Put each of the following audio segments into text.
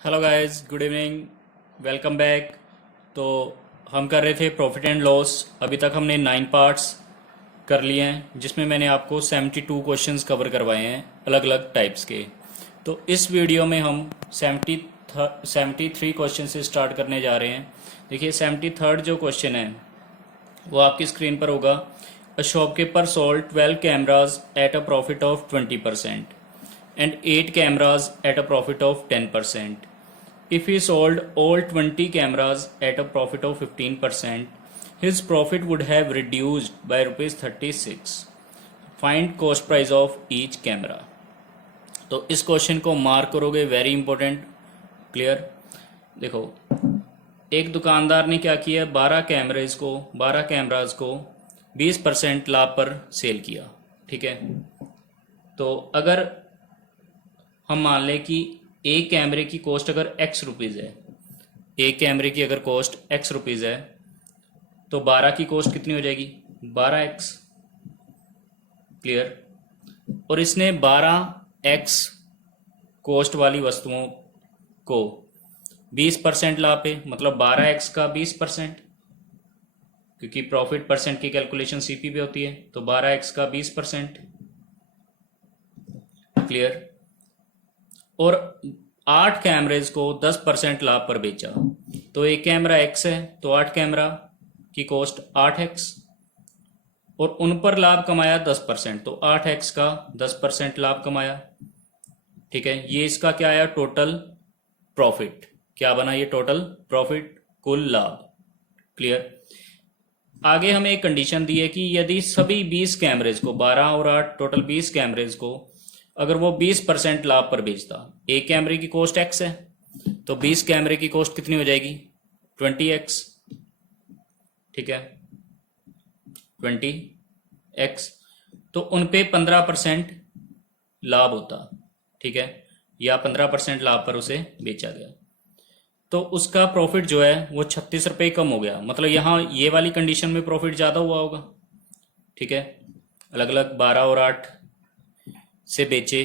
Hello guys, good evening, welcome back. तो हम कर रहे थे प्रॉफिट एंड लॉस। अभी तक हमने 9 पार्ट्स कर लिए हैं, जिसमें मैंने आपको 72 क्वेश्चंस कवर करवाए हैं अलग अलग टाइप्स के। तो इस वीडियो में हम 73 क्वेश्चन से स्टार्ट करने जा रहे हैं। देखिए, 73rd जो क्वेश्चन है वो आपकी स्क्रीन पर होगा। A shopkeeper sold 12 cameras at a profit of 20% and 8 cameras at a profit of 10%. If he sold all 20 cameras at a profit of 15%, his profit would have reduced by rupees 36. Find cost price of each camera. तो इस question को mark करोगे, very important. Clear? देखो, एक दुकानदार ने क्या किया, 12 कैमराज को 20% लाभ पर सेल किया। ठीक है, तो अगर हम मान लें कि एक कैमरे की कॉस्ट अगर एक्स रुपीज़ है, एक कैमरे की अगर कॉस्ट एक्स रुपीज़ है, तो 12 की कॉस्ट कितनी हो जाएगी? 12x। क्लियर? और इसने 12x कॉस्ट वाली वस्तुओं को 20% लाभ पे, मतलब 12x का 20%, क्योंकि प्रॉफिट परसेंट की कैलकुलेशन सीपी पे होती है, तो 12x का 20%। क्लियर? और 8 कैमरेज को 10% लाभ पर बेचा। तो एक कैमरा x है, तो 8 कैमरा की कॉस्ट 8x, और उन पर लाभ कमाया 10%, तो 8x का 10% लाभ कमाया। ठीक है, ये इसका क्या आया? Total profit. क्या बना ये? टोटल प्रॉफिट, कुल लाभ। क्लियर? आगे हमें एक कंडीशन दी है कि यदि सभी 20 कैमरेज को, 12 और 8 टोटल 20 कैमरेज को, अगर वो 20% लाभ पर बेचता, एक कैमरे की कॉस्ट x है, तो 20 कैमरे की कॉस्ट कितनी हो जाएगी? 20x। ठीक है, 20x। तो उन पे 15% लाभ होता। ठीक है, या 15% लाभ पर उसे बेचा गया, तो उसका प्रॉफिट जो है वो 36 रुपये कम हो गया। मतलब यहाँ ये वाली कंडीशन में प्रॉफिट ज़्यादा हुआ होगा। ठीक है, अलग अलग 12 और 8 से बेचे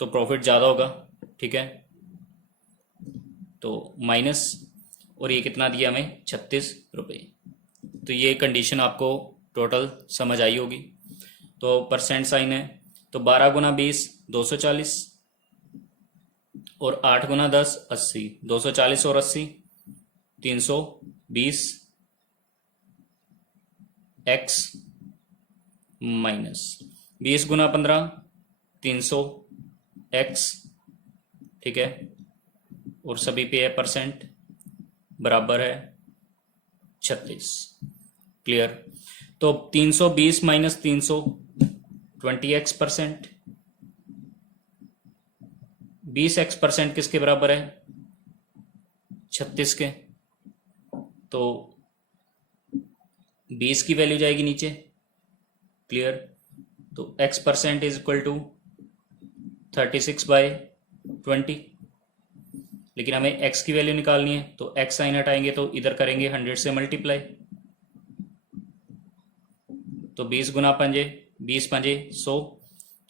तो प्रॉफिट ज़्यादा होगा। ठीक है, तो माइनस, और ये कितना दिया हमें? 36 रुपये। तो ये कंडीशन आपको टोटल समझ आई होगी। तो परसेंट साइन है, तो 12 गुना 20 240, और 8 गुना 10 80, 240 और 80 320 x माइनस 20 गुना 15 300 x। ठीक है, और सभी पे है परसेंट, बराबर है 36। क्लियर? तो 320 माइनस 300 20x%। 20x% किसके बराबर है? 36 के। तो 20 की वैल्यू जाएगी नीचे। क्लियर? तो x% इज इक्वल टू 36/20। लेकिन हमें x की वैल्यू निकालनी है, तो x साइन हटाएंगे तो इधर करेंगे 100 से मल्टीप्लाई। तो 20 गुना 5 20 5 100,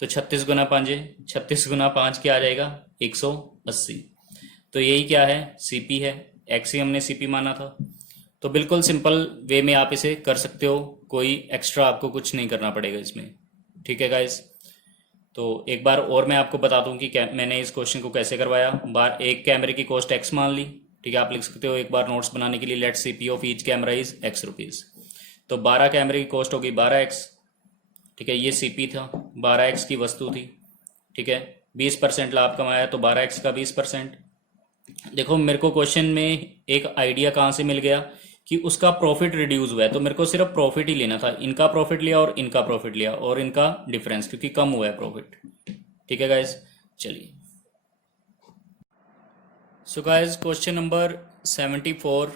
तो 36 गुना 5 36 गुना 5 क्या आ जाएगा? 180। तो यही क्या है? सीपी है। x ही हमने सीपी माना था। तो बिल्कुल सिंपल वे में आप इसे कर सकते हो, कोई एक्स्ट्रा आपको कुछ नहीं करना पड़ेगा इसमें। ठीक है गाइस? तो एक बार और मैं आपको बता दूं कि मैंने इस क्वेश्चन को कैसे करवाया। एक कैमरे की कॉस्ट x मान ली। ठीक है, आप लिख सकते हो एक बार नोट्स बनाने के लिए, let CP of each camera is x rupees. तो 12 कैमरे की कॉस्ट होगी 12x। ठीक है, ये सीपी था, 12x की वस्तु थी। ठीक है, 20% लाभ कमाया, तो 12x का 20%। देखो, मेरे को क्वेश्चन में एक आइडिया कहाँ से मिल गया कि उसका प्रॉफिट रिड्यूस हुआ है, तो मेरे को सिर्फ प्रॉफिट ही लेना था। इनका प्रॉफिट लिया और इनका प्रॉफिट लिया, और इनका डिफरेंस, क्योंकि कम हुआ है प्रॉफिट। ठीक है गाइज, चलिए। So guys, question number 74।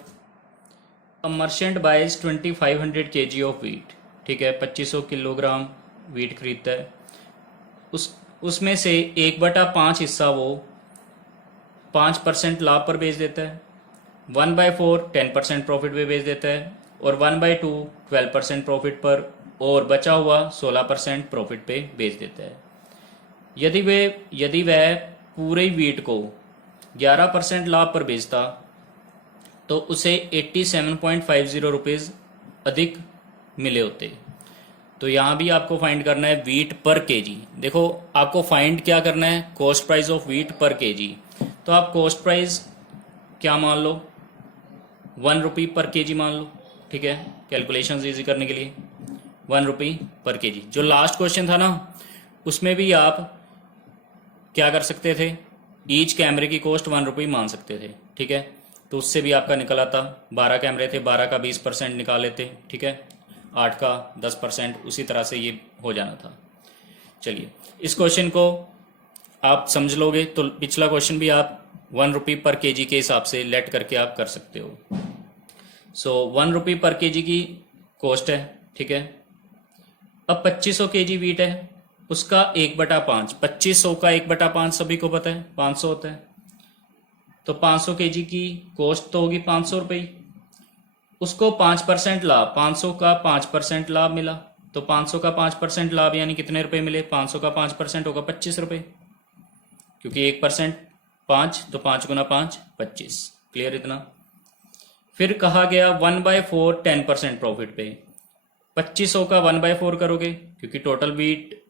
A merchant buys 2500 kg of wheat. ठीक है, 2500 किलोग्राम वीट खरीदता है। उसमें से 1/5 हिस्सा वो 5% लाभ पर बेच देता है, 1/4 10% प्रॉफिट पे बेच देता है, और 1/2 12% प्रॉफिट पर, और बचा हुआ 16% प्रॉफिट पे बेच देता है। यदि वह पूरे वीट को 11% लाभ पर बेचता तो उसे 87.50 रुपीज़ अधिक मिले होते। तो यहाँ भी आपको फाइंड करना है वीट पर केजी। देखो आपको फाइंड क्या करना है, कॉस्ट प्राइस ऑफ वीट पर केजी। तो आप कॉस्ट प्राइस क्या मान लो, 1 रुपी पर केजी मान लो, ठीक है, कैलकुलेशंस इजी करने के लिए 1 रुपी पर केजी। जो लास्ट क्वेश्चन था ना उसमें भी आप क्या कर सकते थे, ईच कैमरे की कॉस्ट 1 रुपी मान सकते थे, ठीक है। तो उससे भी आपका निकल आता, 12 कैमरे थे, 12 का 20% निकाल लेते, ठीक है, 8 का 10%, उसी तरह से ये हो जाना था। चलिए इस क्वेश्चन को आप समझ लोगे तो पिछला क्वेश्चन भी आप 1 रुपी पर केजी के हिसाब से लेट करके आप कर सकते हो। सो 1 रुपी पर केजी की कॉस्ट है, ठीक है। अब 2500 केजी वीट है, उसका 1/5, 2500 का 1/5 सभी को पता है 500 होता है। तो 500 केजी की कॉस्ट तो होगी 500 रुपये, उसको 5% लाभ, 500 का 5% लाभ मिला। तो 500 का 5% लाभ यानी कितने रुपए मिले, 500 का 5% होगा 25 रुपये, क्योंकि 1% 5, तो 5 गुना 5 25। क्लियर इतना। फिर कहा गया 1/4 10% प्रॉफिट पे, 2500 का 1/4 करोगे क्योंकि टोटल वीट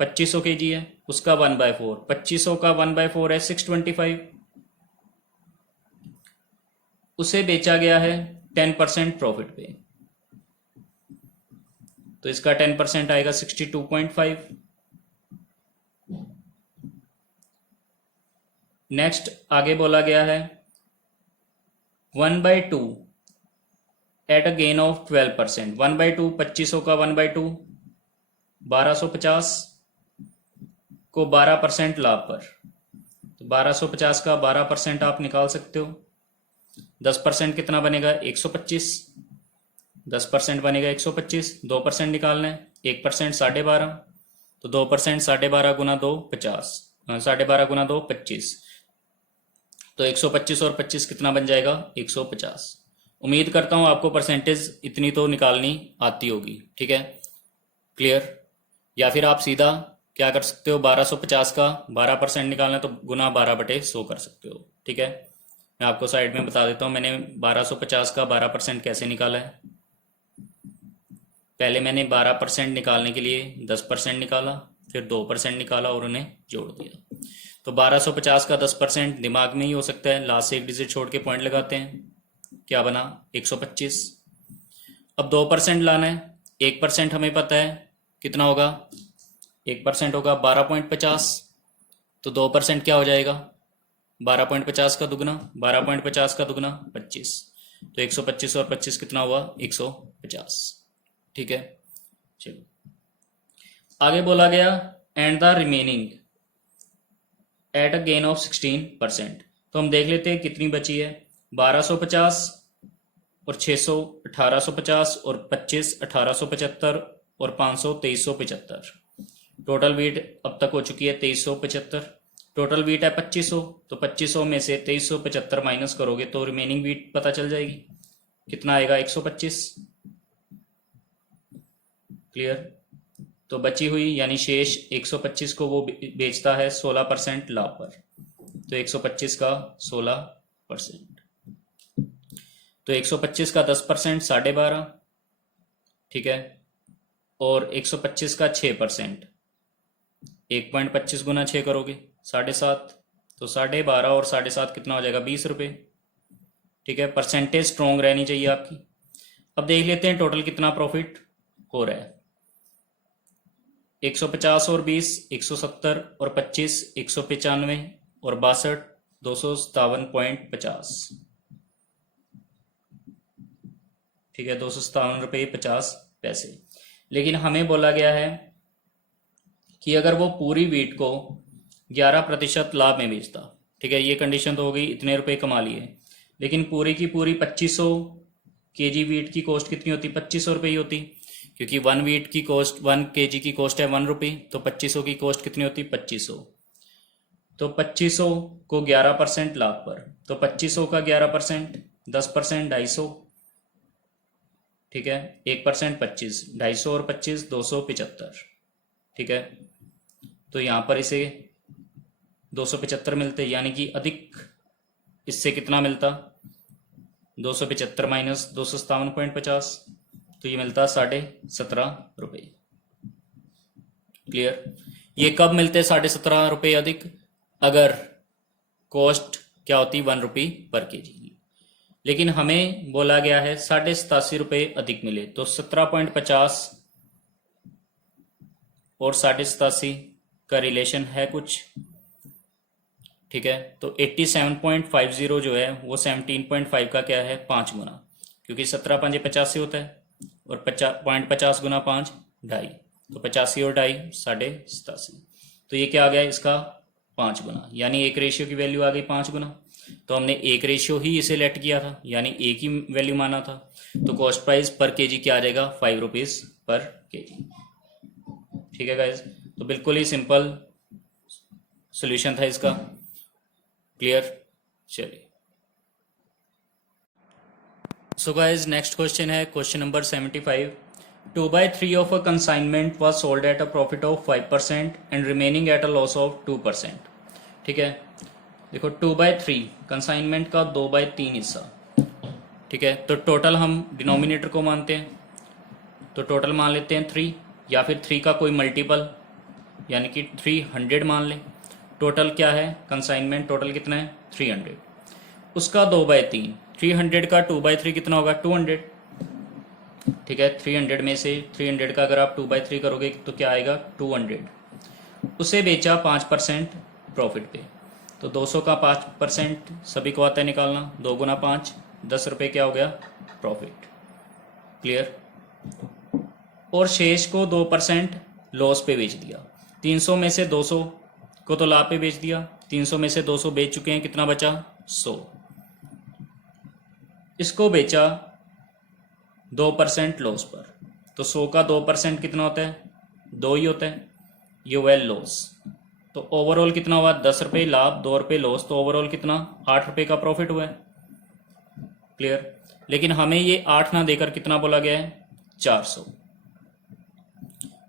2500 केजी है, उसका 1/4, 2500 का 1/4 है 625, उसे बेचा गया है 10% प्रॉफिट पे, तो इसका 10% आएगा 62.5। नेक्स्ट आगे बोला गया है 1/2 एट अ गेन ऑफ 12%। 1/2 2500 का 1/2 1250 को 12% लाभ पर, तो 1250 का 12% आप निकाल सकते हो। 10% कितना बनेगा 125, 10% बनेगा 125, 2% निकालना है, 1% 12.5, तो 2% 12.5 गुना 2 50, 12.5 गुना 2 25, तो 125 और 25 कितना बन जाएगा 150। उम्मीद करता हूं आपको परसेंटेज इतनी तो निकालनी आती होगी, ठीक है, क्लियर। या फिर आप सीधा क्या कर सकते हो, 1250 का 12% निकालना तो गुना 12/100 कर सकते हो, ठीक है। मैं आपको साइड में बता देता हूं मैंने 1250 का 12% कैसे निकाला है। पहले मैंने 12% निकालने के लिए 10% निकाला, फिर 2% निकाला और उन्हें जोड़ दिया। तो 1250 का 10% दिमाग में ही हो सकता है, लास्ट से एक डिजिट छोड़ के पॉइंट लगाते हैं, क्या बना 125। अब 2% लाना है, 1% हमें पता है कितना होगा, 1% होगा 12.50, तो 2% क्या हो जाएगा 12.50 का दुगना, 12.50 का दुगना 25, तो 125 और 25 कितना हुआ 150, ठीक है। चलो आगे बोला गया and the remaining at a gain of 16%। तो हम देख लेते हैं कितनी बची है, 1250 और 600 1850 और 25 1875 और 500 2375। टोटल वीट अब तक हो चुकी है 2375। टोटल वीट है 2500, तो 2500 में से 2375 माइनस करोगे तो रिमेनिंग वीट पता चल जाएगी, कितना आएगा 125। क्लियर। तो बची हुई यानी शेष 125 को वो बेचता है 16% लाभ पर, तो 125 का 16%, तो 125 का 10% 12.5, ठीक है, और 125 का 6%, 1.25 गुना 6 करोगे 7.5, तो 12.5 और 7.5 कितना हो जाएगा 20 रुपये, ठीक है। परसेंटेज स्ट्रॉन्ग रहनी चाहिए आपकी। अब देख लेते हैं टोटल कितना प्रॉफिट हो रहा है, 150 और 20 170 और 25 195 और 62 257.50, ठीक है, 257 रुपये 50 पैसे। लेकिन हमें बोला गया है कि अगर वो पूरी वीट को 11% लाभ में बेचता, ठीक है, ये कंडीशन तो हो गई, इतने रुपए कमा लिए, लेकिन पूरी की पूरी 2500 केजी वीट की कॉस्ट कितनी होती, 2500 रुपये ही होती, क्योंकि 1 वीट की कॉस्ट 1 केजी की कॉस्ट है 1 रुपये, तो 2500 की कॉस्ट कितनी होती 2500। तो 2500 को 11% लाभ पर, तो 2500 का 11% 10% 250, ठीक है, 1% 25, 250 और 25 275, ठीक है। तो यहाँ पर इसे 275 मिलते, यानी कि अधिक इससे कितना मिलता, 275 माइनस 257.50, तो ये मिलता 17.5 रुपये। क्लियर। ये कब मिलते 17.5 रुपये अधिक, अगर कॉस्ट क्या होती 1 रुपये पर केजी। लेकिन हमें बोला गया है 87.5 रुपये अधिक मिले, तो 17.50 और 87.5 का रिलेशन है कुछ, ठीक है। तो 87.50 जो है वो 17.5 का क्या है 5 गुना, क्योंकि 17 5 85 होता है और 50 गुना 5 2.5, तो 85 और 2.5 87.5, तो ये क्या आ गया इसका 5 गुना, यानी एक रेशियो की वैल्यू आ गई 5 गुना। तो हमने एक रेशियो ही इसे लेट किया था, यानी एक ही वैल्यू माना था, तो कॉस्ट प्राइस पर केजी क्या आ जाएगा 5 रुपीज पर केजी। ठीक है गाइज, तो बिल्कुल ही सिंपल सॉल्यूशन था इसका। क्लियर। चलिए, सो गाइज नेक्स्ट क्वेश्चन है question number 75। 2/3 of a consignment was sold at a profit of 5% and remaining at a loss of 2%। ठीक है, देखो 2/3 कंसाइनमेंट का 2/3 हिस्सा, ठीक है। तो टोटल हम डिनोमिनेटर को मानते हैं, तो टोटल मान लेते हैं 3, या फिर 3 का कोई मल्टीपल यानी कि 300 मान लें। टोटल क्या है कंसाइनमेंट, टोटल कितना है 300, उसका 2/3, 300 का 2/3 कितना होगा 200, ठीक है। 300 में से 300 का अगर आप 2/3 करोगे तो क्या आएगा 200। उसे बेचा 5% प्रॉफिट पे, तो 200 का 5% सभी को आता है निकालना, 2 गुना 5 10 रुपये क्या हो गया प्रॉफिट। क्लियर। और शेष को 2% लॉस पे बेच दिया, 300 में से 200 को तो लाभ पे बेच दिया, 300 में से 200 बेच चुके हैं, कितना बचा 100। इसको बेचा 2% लॉस पर, तो 100 का 2% कितना होता है 2 ही होता है, ये हुआ लॉस। तो ओवरऑल कितना हुआ 10 रुपये लाभ 2 रुपये लॉस, तो ओवरऑल कितना 8 रुपये का प्रॉफिट हुआ है। क्लियर। लेकिन हमें ये 8 ना देकर कितना बोला गया है 400,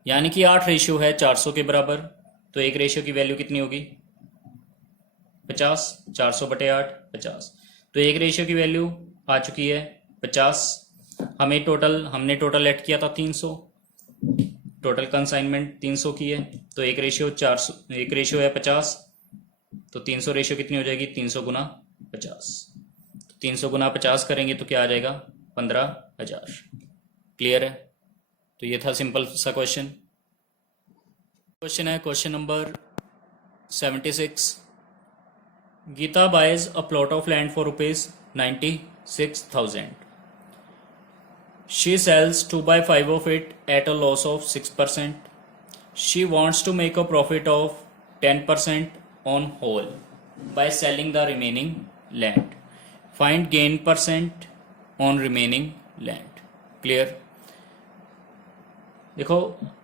यानी कि 8 रेशियो है 400 के बराबर, तो एक रेशियो की वैल्यू कितनी होगी 50, 400/8 50, तो एक रेशियो की वैल्यू आ चुकी है 50। हमने टोटल ऐड किया था 300, टोटल कंसाइनमेंट 300 की है, तो एक रेशियो 400, एक रेशियो है 50, तो 300 रेशियो कितनी हो जाएगी 300 गुना 50, तो 300 गुना 50 करेंगे तो क्या आ जाएगा 15,000। क्लियर है। तो ये था सिंपल सा क्वेश्चन। क्वेश्चन है question number 76। Geeta buys a plot of land for ₹96,000. She sells 2/5 of it at a loss of 6%. She wants to make a profit of 10% on whole by selling the remaining land. Find gain percent on remaining land. Clear? देखो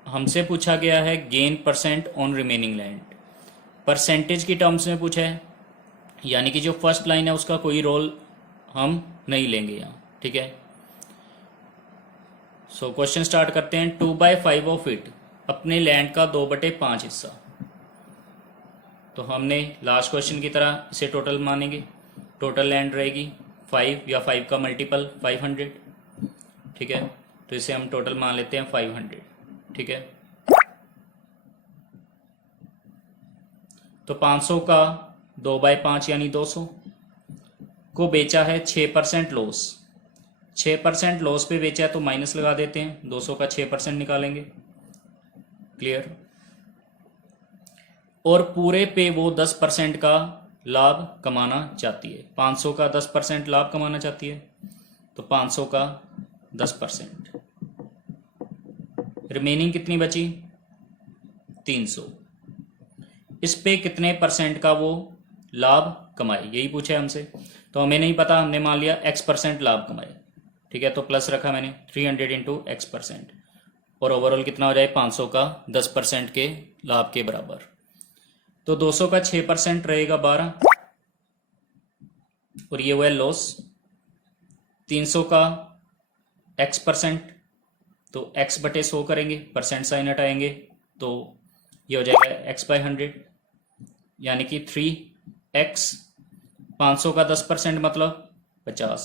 हमसे पूछा गया है gain percent on remaining land, percentage की terms में पूछा है, यानी कि जो फर्स्ट लाइन है उसका कोई रोल हम नहीं लेंगे यहाँ। ठीक है, सो क्वेश्चन स्टार्ट करते हैं। 2/5 ऑफ इट, अपने लैंड का 2/5 हिस्सा, तो हमने लास्ट क्वेश्चन की तरह इसे टोटल मानेंगे, टोटल लैंड रहेगी 5 या 5 का मल्टीपल 500। ठीक है, तो इसे हम टोटल मान लेते हैं 500। ठीक है, तो 500 का 2/5 यानी 200 को बेचा है 6% लॉस, 6% लॉस पे बेचा है तो माइनस लगा देते हैं, 200 का 6% निकालेंगे। क्लियर। और पूरे पे वो 10% का लाभ कमाना चाहती है, 500 का 10% लाभ कमाना चाहती है, तो 500 का 10%, रिमेनिंग कितनी बची 300। इस पे कितने परसेंट का वो लाभ कमाए, यही पूछा है हमसे, तो हमें नहीं पता, हमने मान लिया x% लाभ कमाए। ठीक है, तो प्लस रखा मैंने 300 इंटू x%, और ओवरऑल कितना हो जाए 500 का 10% के लाभ के बराबर। तो 200 का 6% रहेगा 12, और ये हुआ लॉस। 300 का x%, तो x/100 करेंगे, परसेंट साइन हटाएंगे, तो ये हो जाएगा x/100, यानी कि 3x 500 का 10% मतलब 50।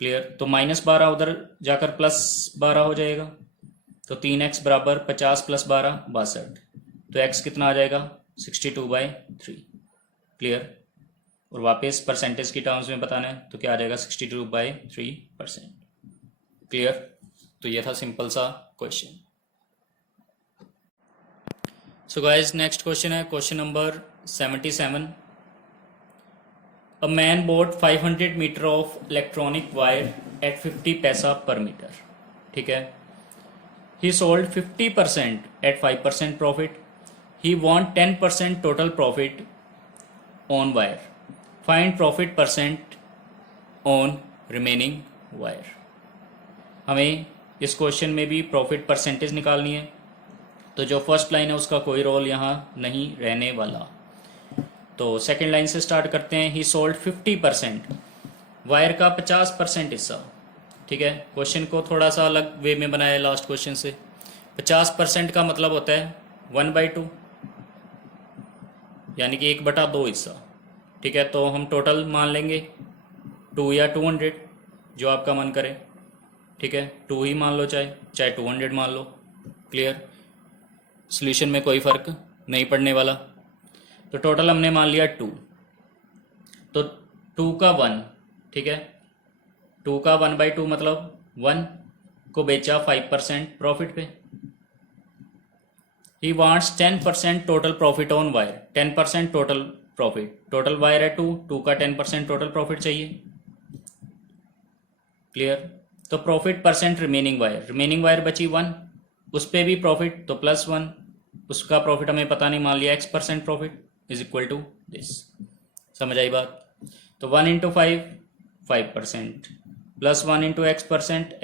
क्लियर। तो -12 उधर जाकर +12 हो जाएगा, तो 3x बराबर 50 + 12 62। तो x कितना आ जाएगा 62/3। क्लियर। और वापस परसेंटेज की टर्म्स में बताना है तो क्या आ जाएगा 62/3%। क्लियर। तो ये था सिंपल सा question. So guys next question है question number 77। A man bought 500 metre of electronic wire at 50 paisa per metre. ठीक है। He sold 50% at 5% profit. He want 10% total profit on wire. Find profit percent on remaining wire. हमें इस question में भी profit percentage निकालनी है। तो जो फर्स्ट लाइन है उसका कोई रोल यहाँ नहीं रहने वाला। तो सेकंड लाइन से स्टार्ट करते हैं। ही सोल्ड 50%, वायर का 50% हिस्सा। ठीक है। क्वेश्चन को थोड़ा सा अलग वे में बनाया है लास्ट क्वेश्चन से। 50% का मतलब होता है 1/2, यानी कि 1/2 हिस्सा। ठीक है। तो हम टोटल मान लेंगे 2 या 200, जो आपका मन करे। ठीक है। 2 ही मान लो, चाहे 200 मान लो। क्लियर। सॉल्यूशन में कोई फर्क नहीं पड़ने वाला। तो टोटल हमने मान लिया 2, तो 2 का 1। ठीक है। 2 का 1/2 मतलब 1 को बेचा 5% प्रॉफिट पे। He wants 10% total profit on wire. 10% total profit, total wire है 2 का 10% टोटल प्रॉफिट चाहिए। क्लियर। तो प्रॉफिट परसेंट रिमेनिंग वायर बची 1, उस पर भी प्रॉफिट तो +1, उसका प्रॉफिट हमें पता नहीं, मान लिया x% profit is equal to this. समझ आई बात। तो 1 × 5 5%, +1 ×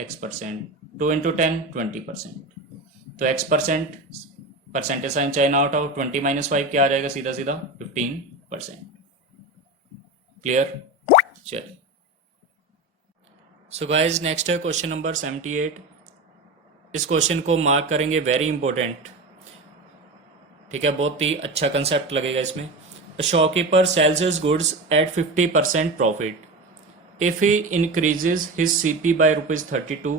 x%, 2 × 10 20%। तो x% परसेंटेज साइन चाहे ना उठाओ, 20 - 5 क्या आ जाएगा, सीधा सीधा 15%। क्लियर। चलिए। सो गाइज नेक्स्ट है क्वेश्चन नंबर 78। इस क्वेश्चन को मार्क करेंगे वेरी इंपॉर्टेंट। ठीक है। बहुत ही अच्छा कंसेप्ट लगेगा इसमें। A shopkeeper sales his goods at 50% profit. If he increases his CP by ₹32,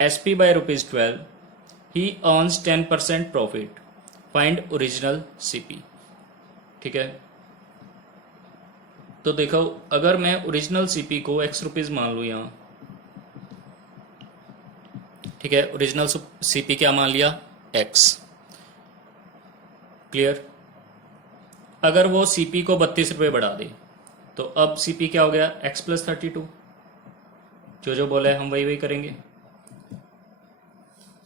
SP by ₹12, he earns 10% profit. Find original CP। ठीक है। तो देखो, अगर मैं ओरिजिनल CP को x रुपीज़ मान लूँ यहाँ। ठीक है। ओरिजिनल CP क्या मान लिया, x। क्लियर। अगर वो CP को 32 रुपये बढ़ा दे तो अब CP क्या हो गया, x + 32। जो बोला है हम वही करेंगे।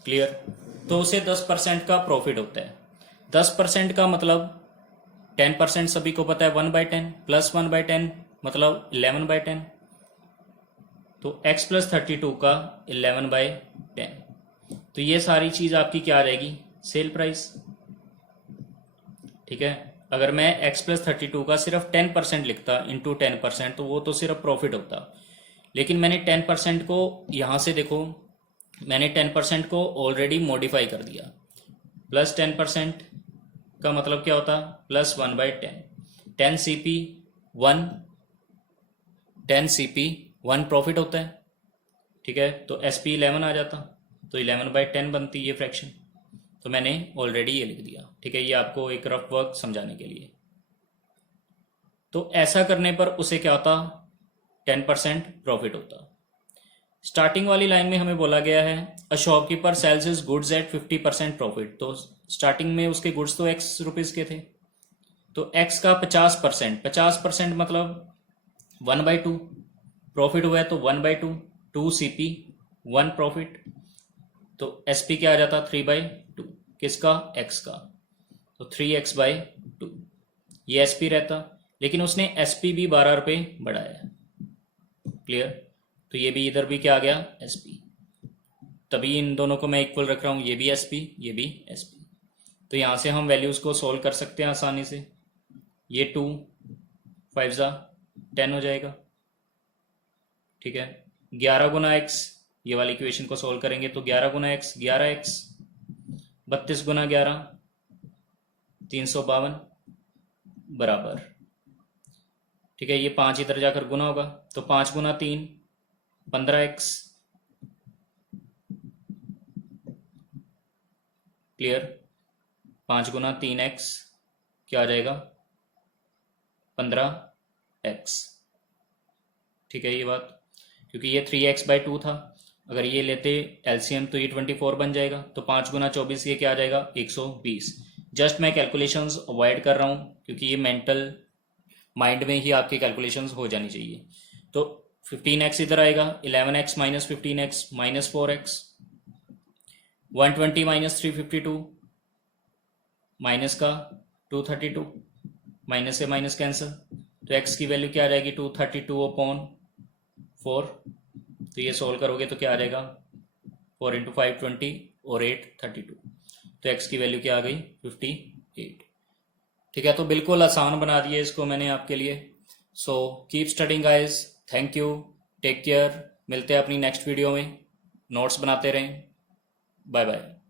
क्लियर। तो उसे 10% का प्रॉफिट होता है। 10% का मतलब 10% सभी को पता है 1/10, + 1/10 मतलब 11/10। तो x + 32 का 11/10। तो ये सारी चीज़ आपकी क्या आ जाएगी, सेल प्राइस। ठीक है। अगर मैं x + 32 का सिर्फ 10% लिखता इंटू 10%, तो वो तो सिर्फ प्रॉफिट होता। लेकिन मैंने 10% को यहाँ से देखो, मैंने 10% को ऑलरेडी मॉडिफाई कर दिया। +10% का मतलब क्या होता, +1/10। 10 CP 1 प्रॉफिट होता है। ठीक है। तो SP 11 आ जाता, तो 11/10 बनती ये फ्रैक्शन। तो मैंने ऑलरेडी ये लिख दिया। ठीक है। ये आपको एक रफ वर्क समझाने के लिए। तो ऐसा करने पर उसे क्या होता, 10% प्रॉफिट होता। स्टार्टिंग वाली लाइन में हमें बोला गया है a shopkeeper sales his goods at 50% profit. तो स्टार्टिंग में उसके गुड्स तो x रुपीज़ के थे, तो x का 50% मतलब 1/2 प्रॉफिट हुआ है, तो 1/2, 2 CP 1 प्रॉफिट। तो SP क्या आ जाता, 3/2। किसका, x का। तो 3x/2 ये SP रहता, लेकिन उसने SP भी 12 रुपये बढ़ाया। क्लियर। तो ये भी इधर भी क्या आ गया, SP। तभी इन दोनों को मैं इक्वल रख रहा हूँ, ये भी SP, ये भी SP। तो यहाँ से हम वैल्यूज़ को सोल्व कर सकते हैं आसानी से। ये 2 5 10 हो जाएगा। ठीक है। 11 × x, ये वाली इक्वेशन को सोल्व करेंगे तो 11 × x 11x, 32 × 11 352 बराबर ठीक है, ये 5 इधर जाकर गुना होगा, तो 5 गुना 3 15x। क्लियर? 5 गुना 3x क्या आ जाएगा? 15x। ठीक है, ये बात, क्योंकि ये 3x/2 था, अगर ये लेते एलसीएम तो ये 24 बन जाएगा, तो 5 गुना 24 ये क्या आ जाएगा? 120। जस्ट मैं कैलकुलेशंस अवॉइड कर रहा हूँ क्योंकि ये मेंटल माइंड में ही आपकी कैलकुलेशंस हो जानी चाहिए। तो 15x इधर आएगा, 11x minus 15x minus 4x, 120 minus 352 minus का 232, माइनस से माइनस कैंसिल, तो x की वैल्यू क्या आ जाएगी? 232/4। तो ये सोल्व करोगे तो क्या आ जाएगा? 4 × 5 20 और 8 32, तो x की वैल्यू क्या आ गई? 58। ठीक है, तो बिल्कुल आसान बना दिया इसको मैंने आपके लिए। So keep studying guys, thank you, take care, मिलते हैं अपनी नेक्स्ट वीडियो में, नोट्स बनाते रहें, बाय बाय।